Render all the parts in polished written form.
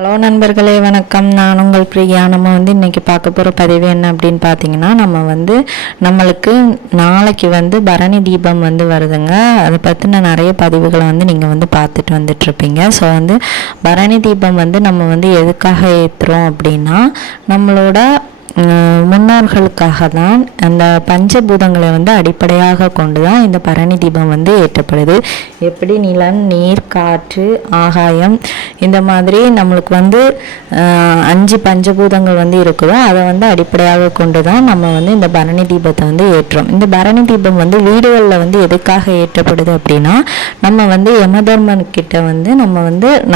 Hello நண்பர்களே, வணக்கம். நான் உங்கள் பிரியா. நம்ம இன்றைக்கி பார்க்க போகிற பதிவு என்ன அப்படின்னு பார்த்தீங்கன்னா, நம்மளுக்கு நாளைக்கு பரணி தீபம் வருதுங்க. அதை பற்றின நிறைய பதிவுகளை நீங்கள் பார்த்துட்டு வந்துட்ருப்பீங்க. ஸோ பரணி தீபம் நம்ம எதுக்காக ஏற்றுறோம் அப்படின்னா, நம்மளோட முன்னோர்களுக்காக தான். அந்த பஞ்சபூதங்களை அடிப்படையாக கொண்டு தான் இந்த பரணி தீபம் ஏற்றப்படுது. எப்படி நிலம், நீர், காற்று, ஆகாயம், இந்த மாதிரி நம்மளுக்கு 5 பஞ்சபூதங்கள் இருக்குதோ அதை அடிப்படையாக கொண்டு தான் நம்ம இந்த பரணி தீபத்தை ஏற்றோம். இந்த பரணி தீபம் வீடுகளில் எதுக்காக ஏற்றப்படுது அப்படின்னா, நம்ம யமதர்மன்கிட்ட நம்ம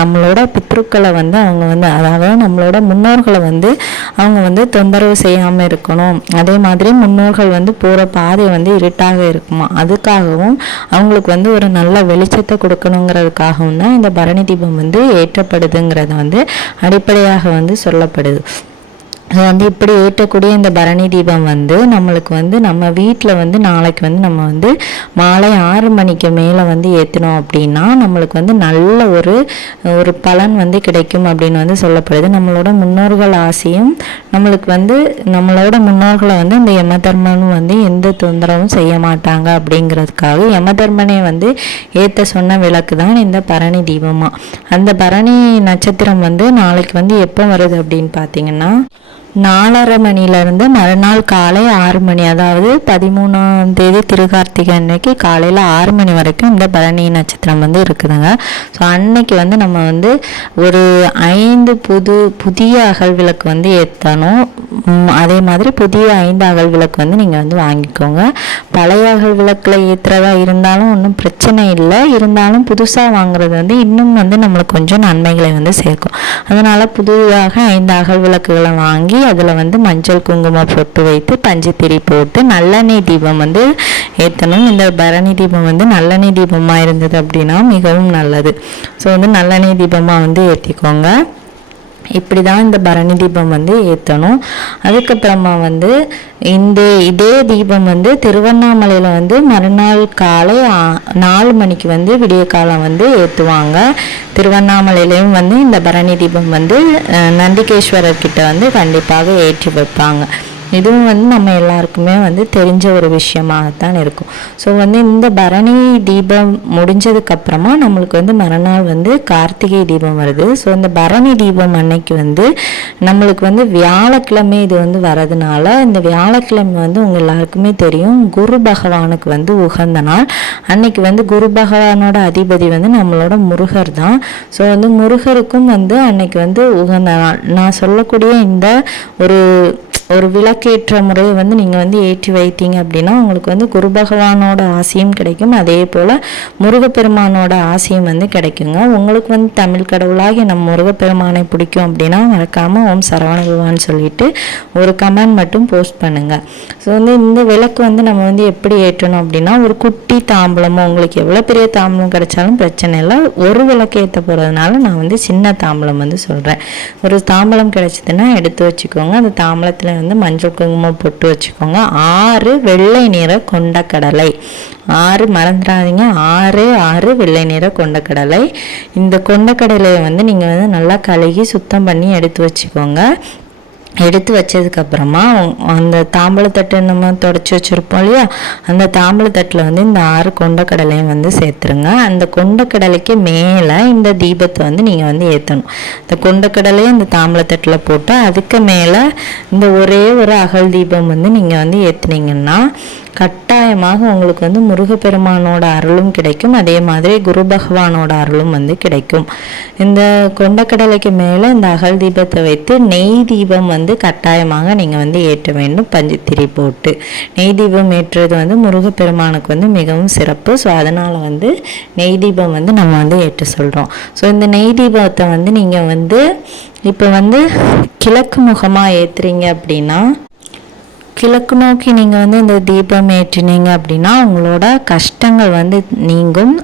நம்மளோட பித்ருக்களை அவங்க அதாவது நம்மளோட முன்னோர்களை அவங்க தொந்தரவு செய்யாமல் இருக்கணும். அதே மாதிரி முன்னோர்கள் போகிற பாதை இருட்டாக இருக்குமா, அதுக்காகவும் அவங்களுக்கு ஒரு நல்ல வெளிச்சத்தை கொடுக்கணுங்கிறதுக்காகவும் தான் இந்த பரணி தீபம் ஏற்றப்படுதுங்கிறது அடிப்படையாக சொல்லப்படுது. இப்படி ஏற்றக்கூடிய இந்த பரணி தீபம் நம்மளுக்கு நம்ம வீட்டில் நாளைக்கு நம்ம மாலை 6 மணிக்கு மேலே ஏற்றினோம் அப்படின்னா நம்மளுக்கு நல்ல ஒரு பலன் கிடைக்கும் அப்படின்னு சொல்லப்படுது. நம்மளோட முன்னோர்கள் ஆசையும் நம்மளுக்கு நம்மளோட முன்னோர்களை இந்த யமதர்மனும் எந்த தொந்தரவும் செய்ய மாட்டாங்க அப்படிங்கிறதுக்காக யமதர்மனை ஏற்ற சொன்ன விளக்கு தான் இந்த பரணி தீபமா. அந்த பரணி நட்சத்திரம் நாளைக்கு எப்போ வருது அப்படின்னு பார்த்தீங்கன்னா, 4:30 மணிலேருந்து மறுநாள் காலை 6 மணி, அதாவது 13ஆம் தேதி திருக்கார்த்திகை அன்னைக்கு காலையில் 6 மணி வரைக்கும் இந்த பரணி நட்சத்திரம் இருக்குதுங்க. ஸோ அன்னைக்கு நம்ம ஒரு 5 புதிய அகல் விளக்கு ஏற்றணும். அதே மாதிரி புதிய 5 அகல் விளக்கு நீங்கள் வாங்கிக்கோங்க. பழைய அகல் விளக்கில் ஏற்றுறதா இருந்தாலும் ஒன்றும் பிரச்சனை இல்லை. இருந்தாலும் புதுசாக வாங்குறது இன்னும் நம்மளுக்கு கொஞ்சம் நன்மைகளை சேர்க்கும். அதனால் புதிதாக 5 அகல் விளக்குகளை வாங்கி அதில் மஞ்சள் குங்குமம் போட்டு வைத்து பஞ்சுத்திரி போட்டு நல்லெண்ணெய் தீபம் ஏற்றணும். இந்த பரணி தீபம் நல்லெண்ணெய் தீபமாக இருந்தது அப்படின்னா மிகவும் நல்லது. ஸோ நல்லெண்ணெய் தீபமாக ஏற்றிக்கோங்க. இப்படி தான் இந்த பரணி தீபம் ஏற்றணும். அதுக்கப்புறமா இதே தீபம் திருவண்ணாமலையில் மறுநாள் காலை 4 மணிக்கு விடிய காலம் ஏற்றுவாங்க. திருவண்ணாமலையிலையும் இந்த பரணி தீபம் நந்திகேஸ்வரர்கிட்ட கண்டிப்பாக ஏற்றி வைப்பாங்க. இதுவும் நம்ம எல்லாருக்குமே தெரிஞ்ச ஒரு விஷயமாகத்தான் இருக்கும். ஸோ இந்த பரணி தீபம் முடிஞ்சதுக்கப்புறமா நம்மளுக்கு மறுநாள் கார்த்திகை தீபம் வருது. ஸோ இந்த பரணி தீபம் அன்னைக்கு நம்மளுக்கு வியாழக்கிழமை இது வரதுனால, இந்த வியாழக்கிழமை உங்கள் எல்லாருக்குமே தெரியும் குரு பகவானுக்கு உகந்த நாள். அன்னைக்கு குரு பகவானோட அதிபதி நம்மளோட முருகர் தான். ஸோ முருகருக்கும் அன்னைக்கு உகந்த நாள். நான் சொல்லக்கூடிய இந்த ஒரு விளக்கேற்ற முறையை நீங்கள் ஏற்றி வைத்தீங்க அப்படின்னா உங்களுக்கு குரு பகவானோட ஆசையும் கிடைக்கும். அதே போல் முருகப்பெருமானோட ஆசையும் கிடைக்குங்க. உங்களுக்கு தமிழ் கடவுளாகி நம்ம முருகப்பெருமானை பிடிக்கும் அப்படின்னா மறக்காமல் ஓம் சரவண பகவான் சொல்லிட்டு ஒரு கமெண்ட் மட்டும் போஸ்ட் பண்ணுங்கள். ஸோ இந்த விளக்கு நம்ம எப்படி ஏற்றணும் அப்படின்னா, ஒரு குட்டி தாம்பலமோ, உங்களுக்கு எவ்வளோ பெரிய தாம்பலம் கிடைச்சாலும் பிரச்சனை இல்லை. ஒரு விளக்கு ஏற்ற போகிறதுனால நான் சின்ன தாம்பலம் சொல்கிறேன். ஒரு தாம்பலம் கிடைச்சதுன்னா எடுத்து வச்சுக்கோங்க. அந்த தாம்பலத்தில் மஞ்சள் குங்குமம் போட்டு வச்சுக்கோங்க. 6 வெள்ளை நிற கொண்டக்கடலை, 6 மறந்துடாதீங்க, 6 வெள்ளை நிற கொண்டக்கடலை. இந்த கொண்டக்கடலையை நீங்கள் நல்லா கழுகி சுத்தம் பண்ணி எடுத்து வச்சுக்கோங்க. எடுத்து வச்சதுக்கப்புறமா அந்த தாம்பழத்தட்டை நம்ம தொடச்சி வச்சுருப்போம் இல்லையா, அந்த தாம்பழத்தட்டில் இந்த 6 கொண்டக்கடலையும் சேர்த்துருங்க. அந்த கொண்டக்கடலைக்கு மேலே இந்த தீபத்தை நீங்கள் ஏற்றணும். இந்த கொண்டக்கடலையை அந்த தாம்பழத்தட்டில் போட்டு அதுக்கு மேலே இந்த ஒரே ஒரு அகல் தீபம் நீங்கள் ஏற்றுனீங்கன்னா கட்டாயமாக உங்களுக்கு முருகப்பெருமானோட அருளும் கிடைக்கும். அதே மாதிரி குரு பகவானோட அருளும் கிடைக்கும். இந்த கொண்டக்கடலைக்கு மேலே இந்த அகல் தீபத்தை வைத்து நெய் தீபம் கட்டாயமாக நீங்கள் ஏற்ற வேண்டும். பஞ்சுத்திரி போட்டு நெய் தீபம் ஏற்றுறது முருகப்பெருமானுக்கு மிகவும் சிறப்பு. ஸோ அதனால் நெய் தீபம் நம்ம ஏற்ற சொல்கிறோம். ஸோ இந்த நெய் தீபத்தை நீங்கள் இப்போ கிழக்கு முகமாக ஏற்றுறீங்க அப்படின்னா, கிழக்கு நோக்கி நீங்கள் இந்த தீபம் ஏற்றினீங்க அப்படின்னா உங்களோட கஷ்டங்கள் நீங்கும்.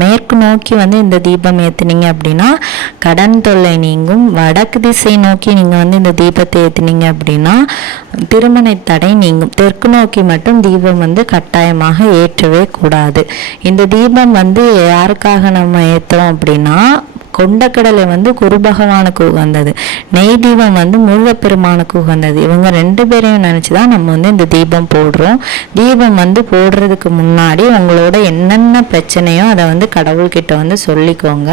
மேற்கு நோக்கி இந்த தீபம் ஏற்றுனீங்க அப்படின்னா கடன் தொல்லை நீங்கும். வடக்கு திசை நோக்கி நீங்கள் இந்த தீபத்தை ஏற்றுனீங்க அப்படின்னா திருமண தடை நீங்கும். தெற்கு நோக்கி மட்டும் தீபம் கட்டாயமாக ஏற்றவே கூடாது. இந்த தீபம் யாருக்காக நம்ம ஏற்றுறோம் அப்படின்னா, கொண்டக்கடலை வந்து குரு பகவானுக்கு உகந்தது, நெய் தீபம் வந்து முருகப்பெருமானுக்கு உகந்தது. இவங்க 2 பேரையும் நினச்சி தான் நம்ம வந்து இந்த தீபம் போடுறோம். தீபம் வந்து போடுறதுக்கு முன்னாடி உங்களோட என்னென்ன பிரச்சனையோ அதை வந்து கடவுள்கிட்ட வந்து சொல்லிக்கோங்க.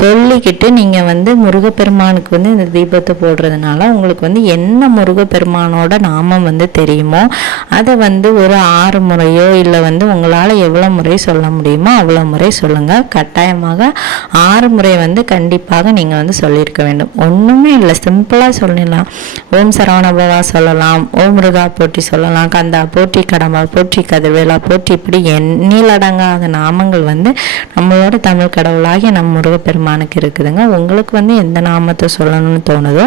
சொல்லிக்கிட்டு நீங்கள் வந்து முருகப்பெருமானுக்கு வந்து இந்த தீபத்தை போடுறதுனால உங்களுக்கு வந்து என்ன முருகப்பெருமானோட நாமம் வந்து தெரியுமோ அதை வந்து ஒரு 6 முறையோ இல்லை வந்து உங்களால் எவ்வளோ முறை சொல்ல முடியுமோ அவ்வளோ முறை சொல்லுங்கள். கட்டாயமாக 6 முறை வந்து கண்டிப்பாக நீங்கள் வந்து சொல்லியிருக்க வேண்டும். ஒன்றுமே இல்லை, சிம்பிளாக சொல்லிடலாம். ஓம் சரவணபவா சொல்லலாம், ஓம் முருகா போற்றி சொல்லலாம், கந்தா போற்றி, கடம்பா போற்றி, கதிர்வேலா போற்றி, இப்படி எண்ணிலடங்காத நாமங்கள் வந்து நம்மளோட தமிழ் கடவுளாகிய நம் முருகப்பெருமானுக்கு இருக்குதுங்க. உங்களுக்கு வந்து எந்த நாமத்தை சொல்லணும்னு தோணுதோ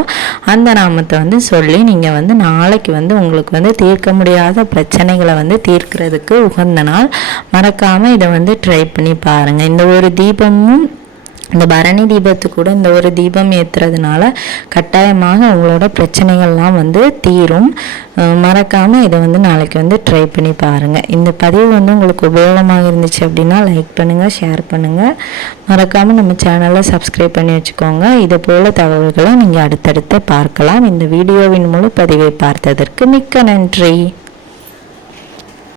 அந்த நாமத்தை வந்து சொல்லி நீங்கள் வந்து நாளைக்கு வந்து உங்களுக்கு வந்து தீர்க்க முடியாத பிரச்சனைகளை வந்து தீர்க்கிறதுக்கு உகந்த நாள். மறக்காமல் இதை வந்து ட்ரை பண்ணி பாருங்கள். இந்த ஒரு தீபமும், இந்த பரணி தீபத்துக்கு கூட இந்த ஒரு தீபம் ஏற்றுறதுனால கட்டாயமாக உங்களோட பிரச்சனைகள்லாம் வந்து தீரும். மறக்காமல் இதை வந்து நாளைக்கு வந்து ட்ரை பண்ணி பாருங்கள். இந்த பதிவு வந்து உங்களுக்கு உபயோகமாக இருந்துச்சு அப்படின்னா லைக் பண்ணுங்கள், ஷேர் பண்ணுங்கள். மறக்காமல் நம்ம சேனலை சப்ஸ்கிரைப் பண்ணி வச்சுக்கோங்க. இது போல் தகவல்களை நீங்கள் அடுத்தடுத்து பார்க்கலாம். இந்த வீடியோவின் முழு பதிவை பார்த்ததற்கு மிக்க நன்றி.